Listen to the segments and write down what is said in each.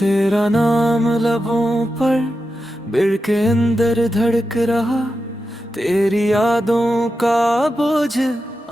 तेरा नाम लबों पर बिड़ के अंदर धड़क रहा, तेरी यादों का बोझ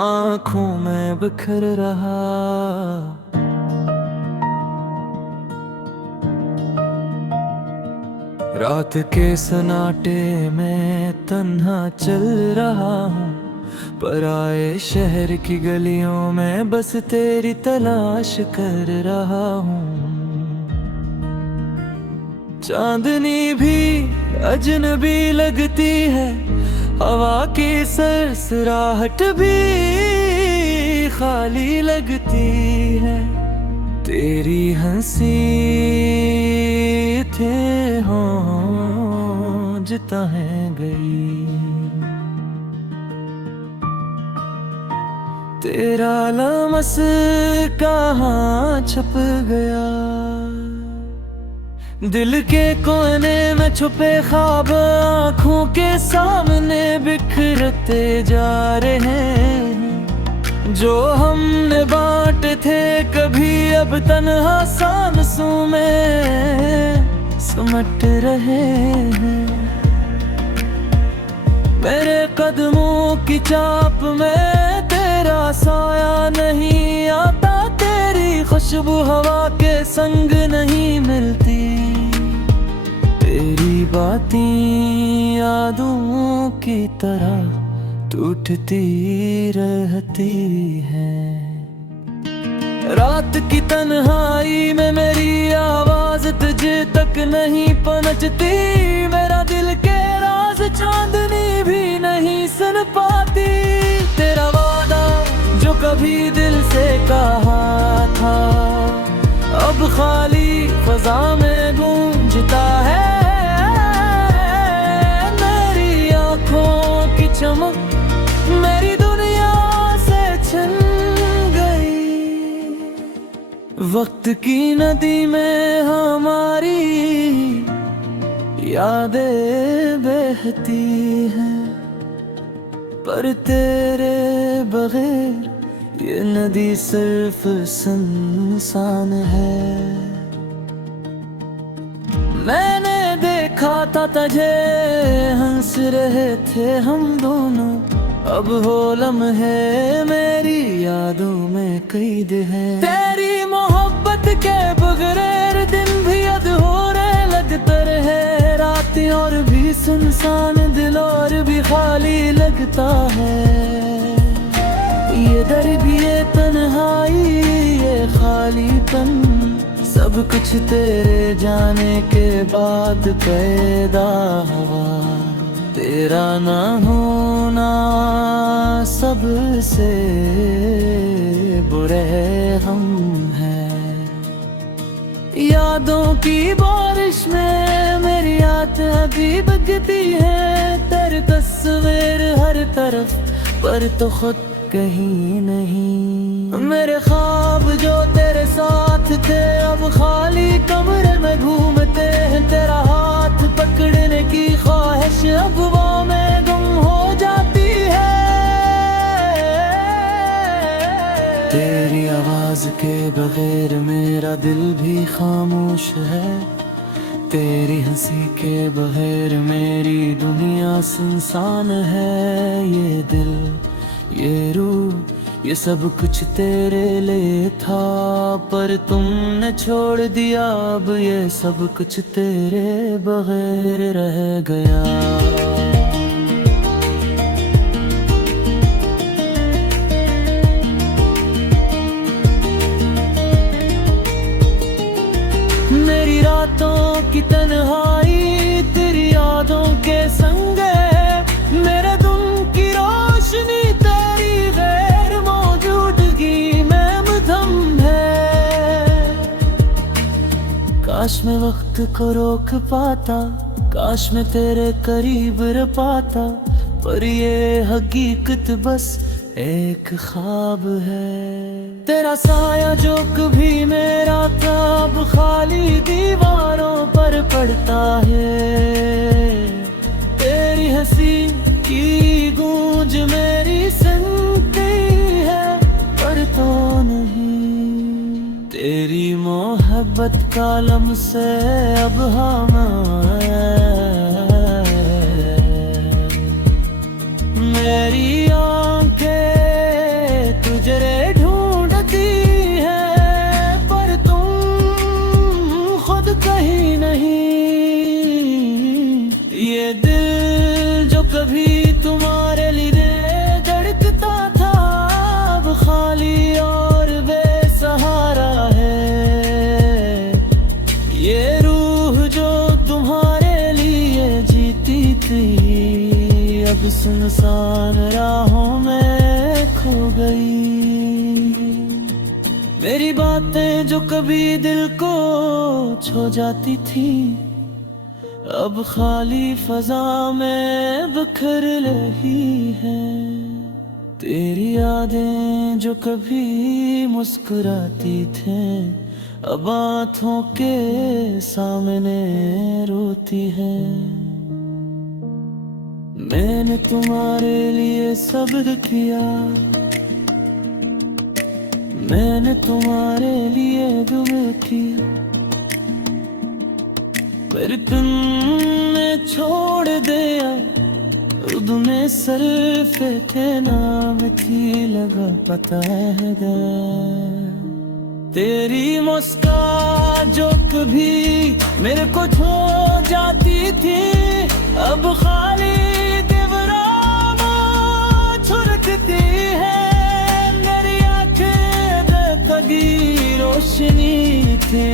आंखों में बिखर रहा। रात के सन्नाटे में तन्हा चल रहा हूँ, पराए शहर की गलियों में बस तेरी तलाश कर रहा हूँ। चांदनी भी अजनबी लगती है, हवा की सरसराहट भी खाली लगती है। तेरी हंसी थे हों जिताएं गई, तेरा लमस कहाँ छप गया। दिल के कोने में छुपे ख्वाब आँखों के सामने बिखरते जा रहे हैं। जो हमने बांटे थे कभी अब तन्हा सांसों में सिमट रहे हैं। मेरे कदमों की चाप में तेरा साया नहीं आता, तेरी खुशबू हवा के संग नहीं मिलती। तेरी बातें यादों की तरह टूटती रहती हैं। रात की तन्हाई में मेरी आवाज तुझे तक नहीं पहुंचती, मेरा दिल के राज चांदनी भी नहीं सुन पाती। तेरा वादा जो कभी दिल से कहा था, अब खाली फजा में गूंजता है। मेरी आँखों की चमक मेरी दुनिया से छिन गई। वक्त की नदी में हमारी यादें बहती हैं, पर तेरे बगैर ये नदी सिर्फ सुनसान है। मैंने देखा था तुझे हंस रहे थे हम दोनों, अब हो लम्हे मेरी यादों में कैद है। तेरी मोहब्बत के बगैर दिन भी अधूरे लगते रहे, रातें और भी सुनसान दिल और भी खाली लगता है। ये दर्द ये तन्हाई ये खालीपन सब कुछ तेरे जाने के बाद पैदा हुआ। तेरा ना होना सबसे बुरे हम हैं। यादों की बारिश में मेरी आंखें अभी बजती हैं, तेरी तस्वीर हर तरफ पर तो खुद कहीं नहीं। मेरे ख्वाब जो तेरे साथ थे अब खाली कमरे में घूमते हैं, तेरा हाथ पकड़ने की ख्वाहिश अब वो में गुम हो जाती है। तेरी आवाज के बगैर मेरा दिल भी खामोश है, तेरी हंसी के बगैर मेरी दुनिया सुनसान है। ये दिल ये रूह ये सब कुछ तेरे लिए था, पर तुमने छोड़ दिया अब ये सब कुछ तेरे बगैर रह गया। मेरी रातों की तन्हाई तेरी यादों के संग है, मेरे दिल की रोशनी तेरी गैर मौजूदगी में मधम है। काश मैं वक्त को रोक पाता, काश मैं तेरे करीब रह पाता, पर ये हकीकत बस एक ख्वाब है। तेरा साया जो कभी मेरा था अब खाली दीवारों पर पड़ता है। तेरी हंसी की गूंज मेरी सुनती है पर तो नहीं। तेरी मोहब्बत मोहब्बत का लम्ह से अब हम मेरी आंखें तुझे ढूंढती हैं, पर तुम खुद कहीं नहीं। ये दिल जो कभी तुम्हारे लिए धड़कता था, अब खाली और बेसहारा है। ये रूह जो तुम्हारे लिए जीती थी, अब सुनसान राहों में खो गई। मेरी बातें जो कभी दिल को छू जाती थी, अब खाली फजा में बिखर रही है। तेरी यादें जो कभी मुस्कुराती थी, अब आँखों के सामने रोती है। मैंने तुम्हारे लिए सब्र किया, मैंने तुम्हारे लिए दुआ किया, पर तुमने छोड़ दिया। उर्द में सिर्फ के नाम थी लगा पता है तेरी मुस्कान जो कभी मेरे को छू जाती थी, अब खाली छुड़कती है। मेरी आँखें बेखुदी रोशनी थी,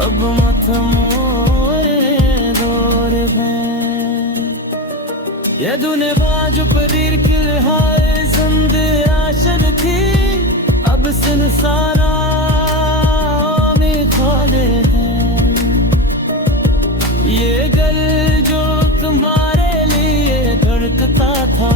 अब मत मोरे दौर है। ये दुनिया बाजू परीर की हाय जिंद आशन थी, अब संसारा में खोले हैं। ये गल जो तुम्हारे लिए धड़कता था,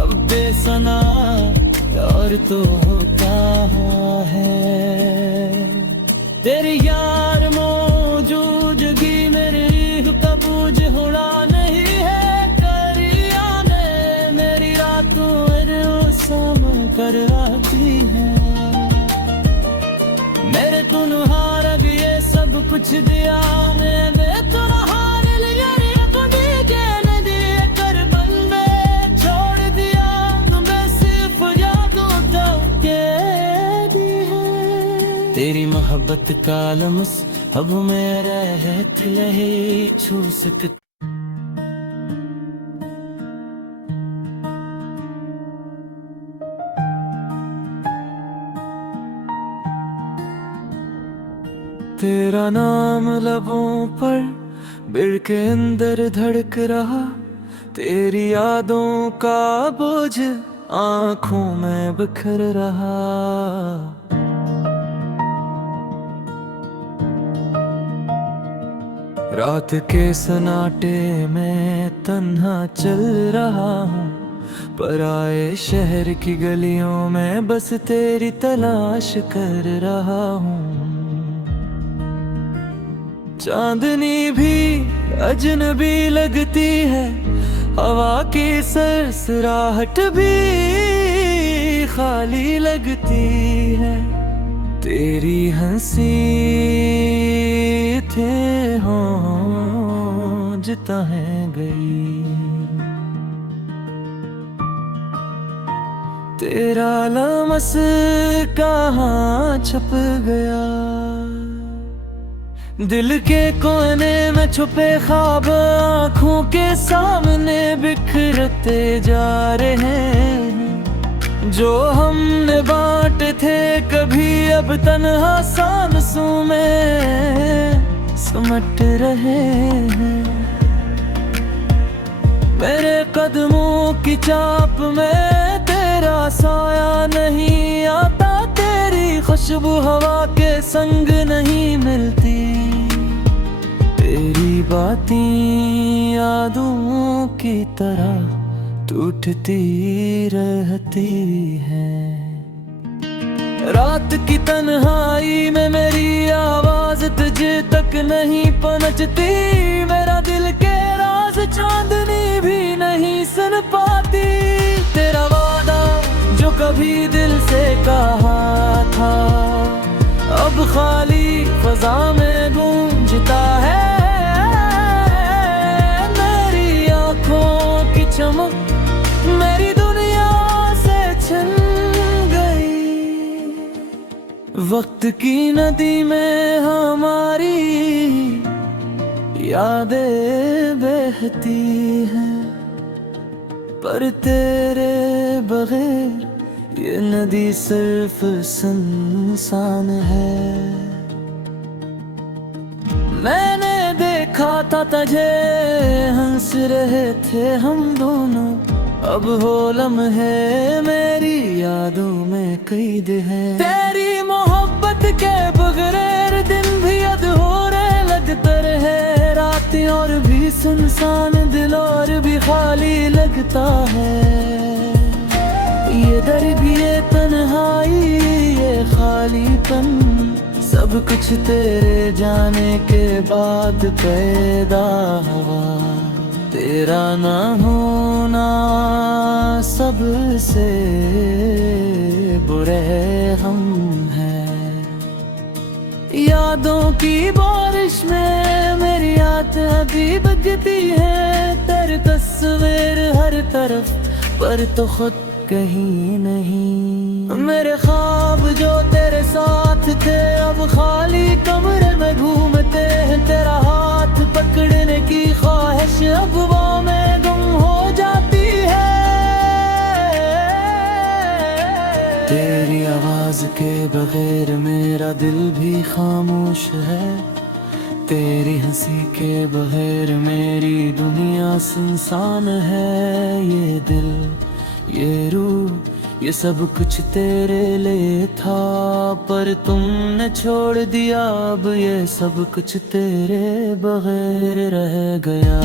अब बेसना और तो होता है। तेरी यार मौजूदगी मेरी रूह का बोझ होना नहीं है। करिया ने मेरी रातों सम कर आती है। मेरे तुनहार अभी ये सब कुछ दिया, मैं तुनहार लिया तेरी मोहब्बत का लम्स अब मैं रहत लहे छू सकती। तेरा नाम लबों पर बिड़ के अंदर धड़क रहा, तेरी यादों का बोझ आँखों में बिखर रहा। रात के सन्नाटे में तन्हा चल रहा हूँ, पराए शहर की गलियों में बस तेरी तलाश कर रहा हूँ। चांदनी भी अजनबी लगती है, हवा की सरसराहट भी खाली लगती है। तेरी हंसी थे हों जिता है गई, तेरा लमस कहाँ छप गया। दिल के कोने में छुपे ख्वाब आँखों के सामने बिखरते जा रहे हैं। जो हमने बांटे थे कभी अब तन्हा सांसों में सिमट रहे हैं। मेरे कदमों की चाप में तेरा साया नहीं आता, तेरी खुशबू हवा के संग नहीं मिलती। तेरी बातें यादों की तरह टूटती रहती है। रात की तन्हाई में मेरी आवाज तुझे तक नहीं पहुंचती। मेरा दिल के राज चांदनी भी नहीं सुन पाती। तेरा वादा जो कभी दिल से कहा था, अब अब खाली फजा में गूंजता है मेरी आंखों की चमक, मेरी दुनिया से छिन गई। वक्त की नदी में हमारी यादें बहती हैं, पर तेरे बगैर ये नदी सिर्फ सुनसान है। मैंने देखा था तुझे, हंस रहे थे हम दोनों, अब हो लम्हे मेरी यादों में कैद है। तेरी मोहब्बत के बगैर दिन भी अधूरे लगते रहे, रातें और भी सुनसान, दिल और भी खाली लगता है। ये दर्द, ये तन्हाई, ये खालीपन, सब कुछ तेरे जाने के बाद पैदा हुआ। तेरा ना होना सबसे बुरे हम हैं। यादों की बारिश में मेरी आंखें अभी बजती हैं, तेरी तस्वीर हर तरफ पर तो खुद कहीं नहीं। मेरे ख्वाब जो तेरे साथ थे अब खाली कमरे में घूमते हैं, तेरा हाथ पकड़ने की ख्वाहिश अब वो में गुम हो जाती है। तेरी आवाज के बगैर मेरा दिल भी खामोश है, तेरी हंसी के बगैर मेरी दुनिया सुनसान है। ये दिल, ये रूह, ये सब कुछ तेरे लिए था, पर तुमने छोड़ दिया, अब ये सब कुछ तेरे बगैर रह गया।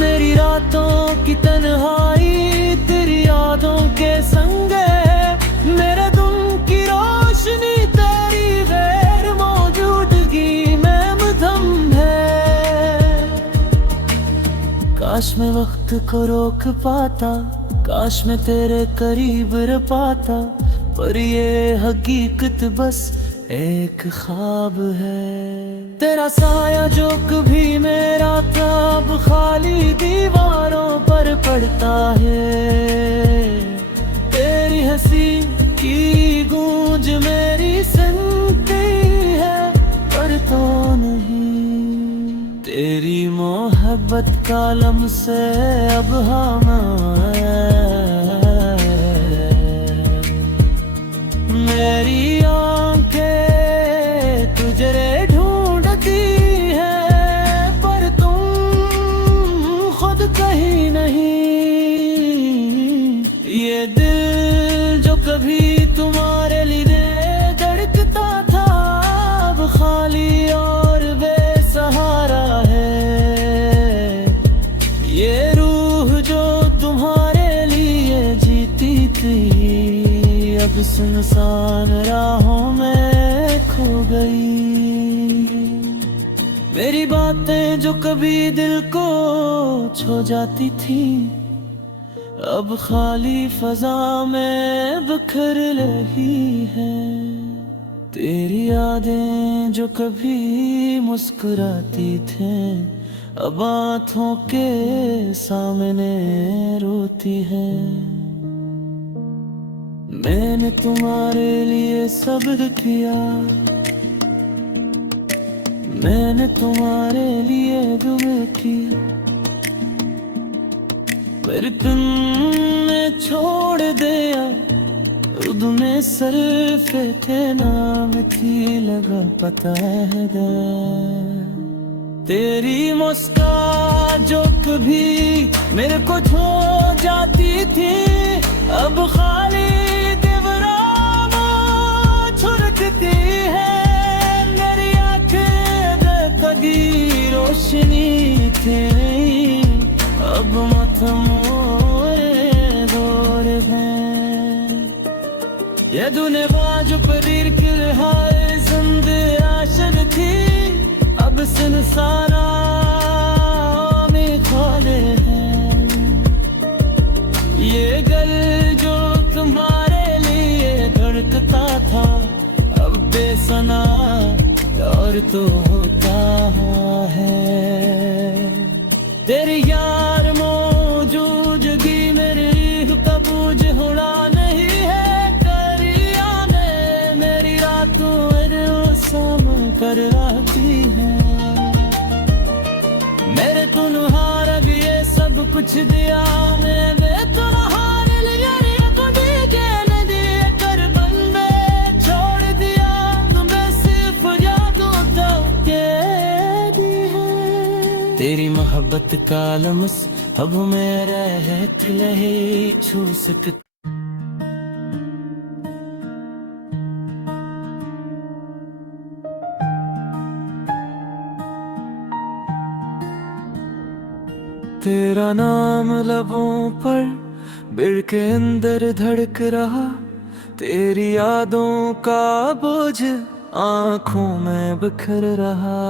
मेरी रातों की तन्हाई तेरी यादों के संग है, मेरे दिल की रोशनी तेरी गैर मौजूदगी में मधम है। काश मैं वक्त को रोक पाता, काश मैं तेरे करीब रह पाता, पर ये हकीकत बस एक ख्वाब है। तेरा साया जो कभी मेरा था अब खाली दीवारों पर पड़ता है। तेरी हंसी की गूंज मेरी सुनती है, पर तो नहीं। तेरी मोहब्बत का लम्से अब हमारा, मेरी आंखें तुझे ढूंढती है, पर तुम खुद कहीं नहीं। ये दिल जो कभी तुम्हारे लिए धड़कता था अब खाली और बेसहारा है। ये रूह जो तुम्हारे लिए जीती थी अब सुनसान राहों में खो गई। मेरी बातें जो कभी दिल को छू जाती थी अब खाली फजा में बिखर रही है। तेरी यादें जो कभी मुस्कुराती थी अब आँखों के सामने रोती है। मैंने तुम्हारे लिए सब्र किया, मैंने तुम्हारे लिए दुआ की, पर तुमने छोड़ दिया। उर्दू में सिर्फ थे नाम थी लगा पता है तेरी मुस्कान जो कभी मेरे को छो जाती थी अब खाली छुरकती है। मेरी आँखें तगी रोशनी थी अब मतमोरे दौर है। ये दुनिया जो परीर के हाय जिंद आशन थी अब सुनसारा वाले हैं। ये दिल जो तुम्हारे लिए धड़कता था, अब बेसना और तो होता है। तेरी यार मौजूदगी मेरी रूह का बोझ होना नहीं है। करिया ने मेरी रातों में सम कर आती है। मेरे तुनहार अभी ये सब कुछ दिया मैंने तुनहार लिया रे कभी कहने दिए कर बंदे छोड़ दिया तुम्हें सिर्फ यादों तक के दी है। तेरी मोहब्बत का लम्स अब मेरा है लहे छू सकती। तेरा नाम लबों पर बिड़ के अंदर धड़क रहा। तेरी यादों का बोझ आंखों में बिखर रहा।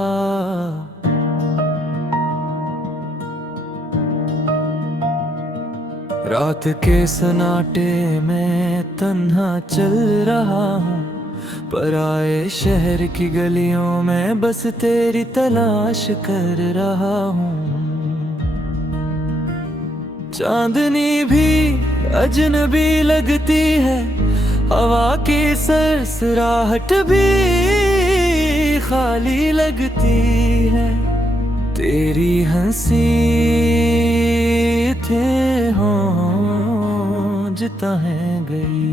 रात के सन्नाटे में तन्हा चल रहा हूँ। पराए शहर की गलियों में बस तेरी तलाश कर रहा हूँ। चांदनी भी अजनबी लगती है, हवा की सरसराहट भी खाली लगती है। तेरी हंसी थे हों जिता है गई।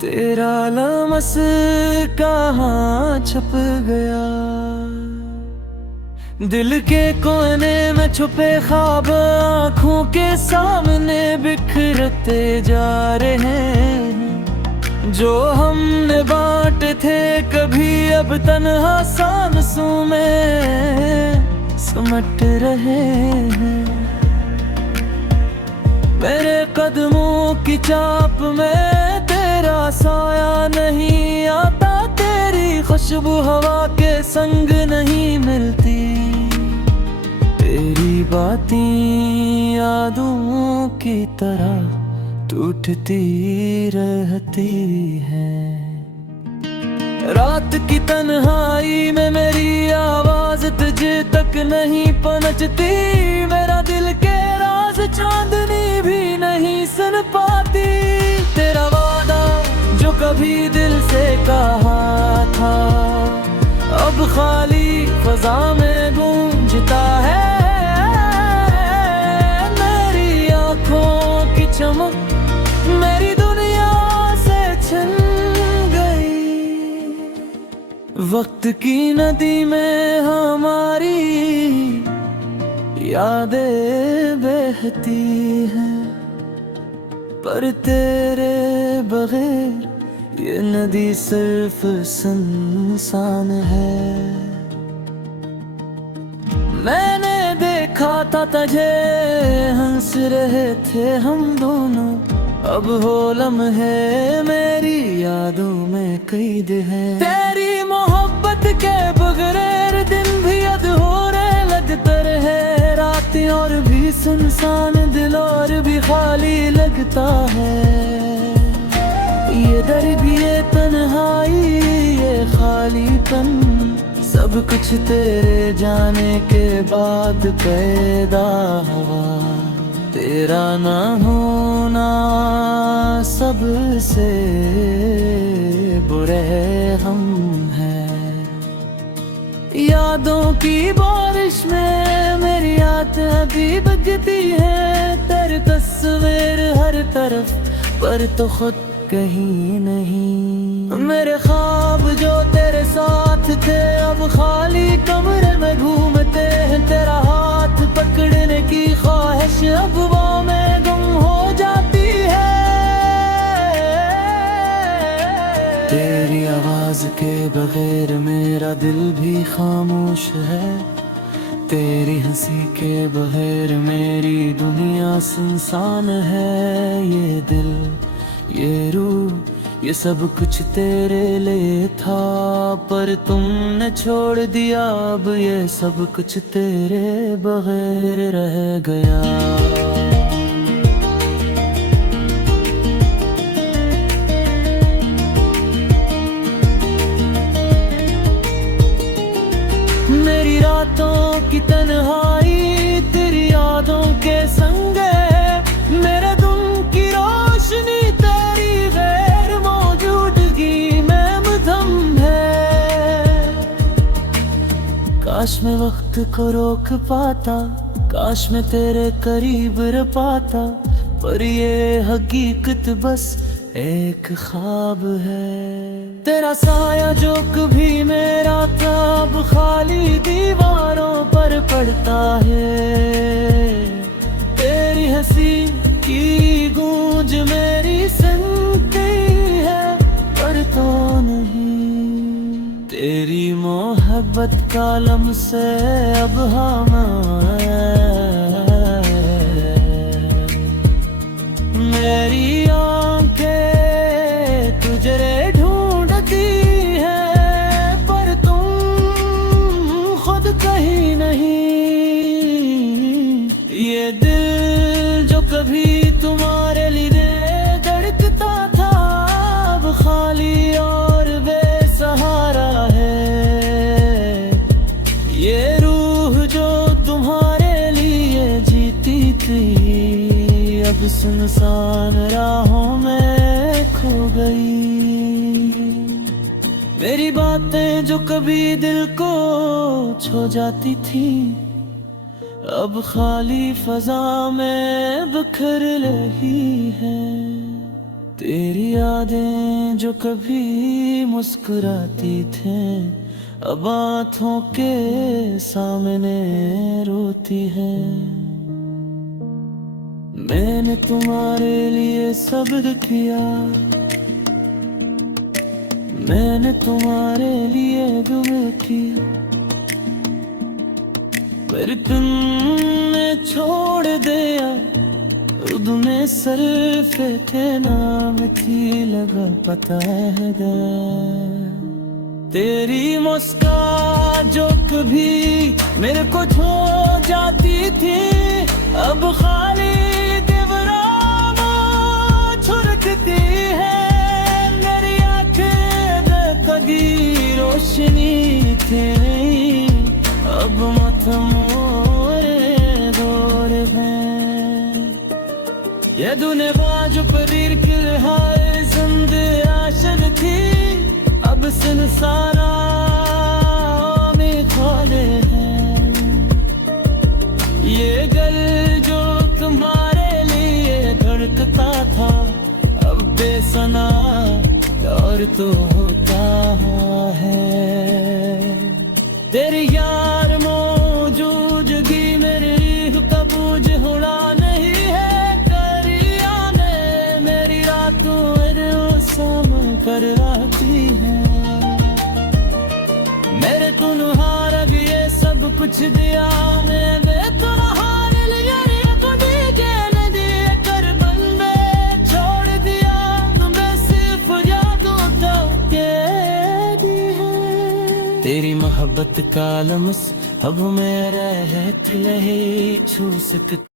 तेरा लम्स कहाँ छप गया। दिल के कोने में छुपे ख्वाब आँखों के सामने बिखरते जा रहे हैं। जो हमने बांटे थे कभी अब तन्हा सांसों में सिमट रहे हैं। मेरे कदमों की चाप में तेरा साया नहीं आता। तेरी खुशबू हवा के संग नहीं मिलती। तेरी बातें यादों की तरह टूटती रहती हैं। रात की तन्हाई में मेरी आवाज तुझे तक नहीं पहुंचती। मेरा दिल के राज चांदनी भी नहीं सुन पाती। तेरा वादा जो कभी दिल से कहा था अब खाली फजा में गूंजता है। मेरी आंखों की चमक मेरी दुनिया से छिन गई। वक्त की नदी में हमारी यादें बहती हैं, पर तेरे बगैर ये नदी सिर्फ सुनसान है। मैंने देखा था तुझे हंस रहे थे हम दोनों। अब हो लम्हे मेरी यादों में कैद है। तेरी मोहब्बत के बगैर दिन भी अधूरे लगते रहे। रातें और भी सुनसान दिल और भी खाली लगता है। ये दर्द ये तन्हाई ये खालीपन सब कुछ तेरे जाने के बाद पैदा हुआ। तेरा ना होना सबसे बुरे हम हैं। यादों की बारिश में मेरी आंखें अभी बजती है। तेरी तस्वीर हर तरफ पर तो खुद कहीं नहीं। मेरे ख्वाब जो तेरे साथ थे अब खाली कमरे में घूमते हैं। तेरा हाथ पकड़ने की ख्वाहिश अब वो में गुम हो जाती है। तेरी आवाज के बगैर मेरा दिल भी खामोश है। तेरी हंसी के बगैर मेरी दुनिया सुनसान है। ये दिल ये रूह ये सब कुछ तेरे लिए था, पर तुमने छोड़ दिया। अब ये सब कुछ तेरे बगैर रह गया। मेरी रातों की तन्हाई तेरी यादों के संग है, मेरे दिल की रोशनी तेरी गैर मौजूदगी में मधम है। काश मैं वक्त को रोक पाता, काश मैं तेरे करीब रह पाता, पर ये हकीकत बस एक ख्वाब है। तेरा साया जो कभी मेरा था, अब खाली दीवारों पर पड़ता है। तेरी हंसी की गूंज मेरी सुनती है, पर तो नहीं। तेरी मोहब्बत का लम्स से अब हम मेरी कभी तुम्हारे लिए धड़कता था, अब खाली और बेसहारा है। ये रूह जो तुम्हारे लिए जीती थी, अब सुनसान राहों में खो गई। मेरी बातें जो कभी दिल को छू जाती थी, अब खाली फजा में बिखर रही है। तेरी यादें जो कभी मुस्कुराती थी, अब आँखों के सामने रोती है। मैंने तुम्हारे लिए सब्र किया, मैंने तुम्हारे लिए दुआ किया, पर तुमने छोड़ दिया। उर्दू में सर्फ के नाम थी लगा पता है। तेरी मुस्कान जो कभी मेरे को छो जाती थी, अब खाली दीवारों छुड़कती है। मेरी आँखें कभी रोशनी थी, अब मोरे दौर में। ये दुनिया जो परीर की हाय जिंद आशन थी, अब संसारा में खोले हैं। ये दिल जो तुम्हारे लिए धड़कता था, अब बेसना और तो होता है। तेरी यार मौजूदगी मेरी रूह का बोझ होना नहीं है। करिया ने मेरी रातों सम कर आती है। मेरे तुम्हारा भी ये सब कुछ दिया, मैं तुम्हारे लिए तो दीजिए दिए कर बन में छोड़ दिया। तुम्हें सिर्फ यादों तक दी है। तेरी मोहब्बत का लम्स अब मेरा है, छू सकता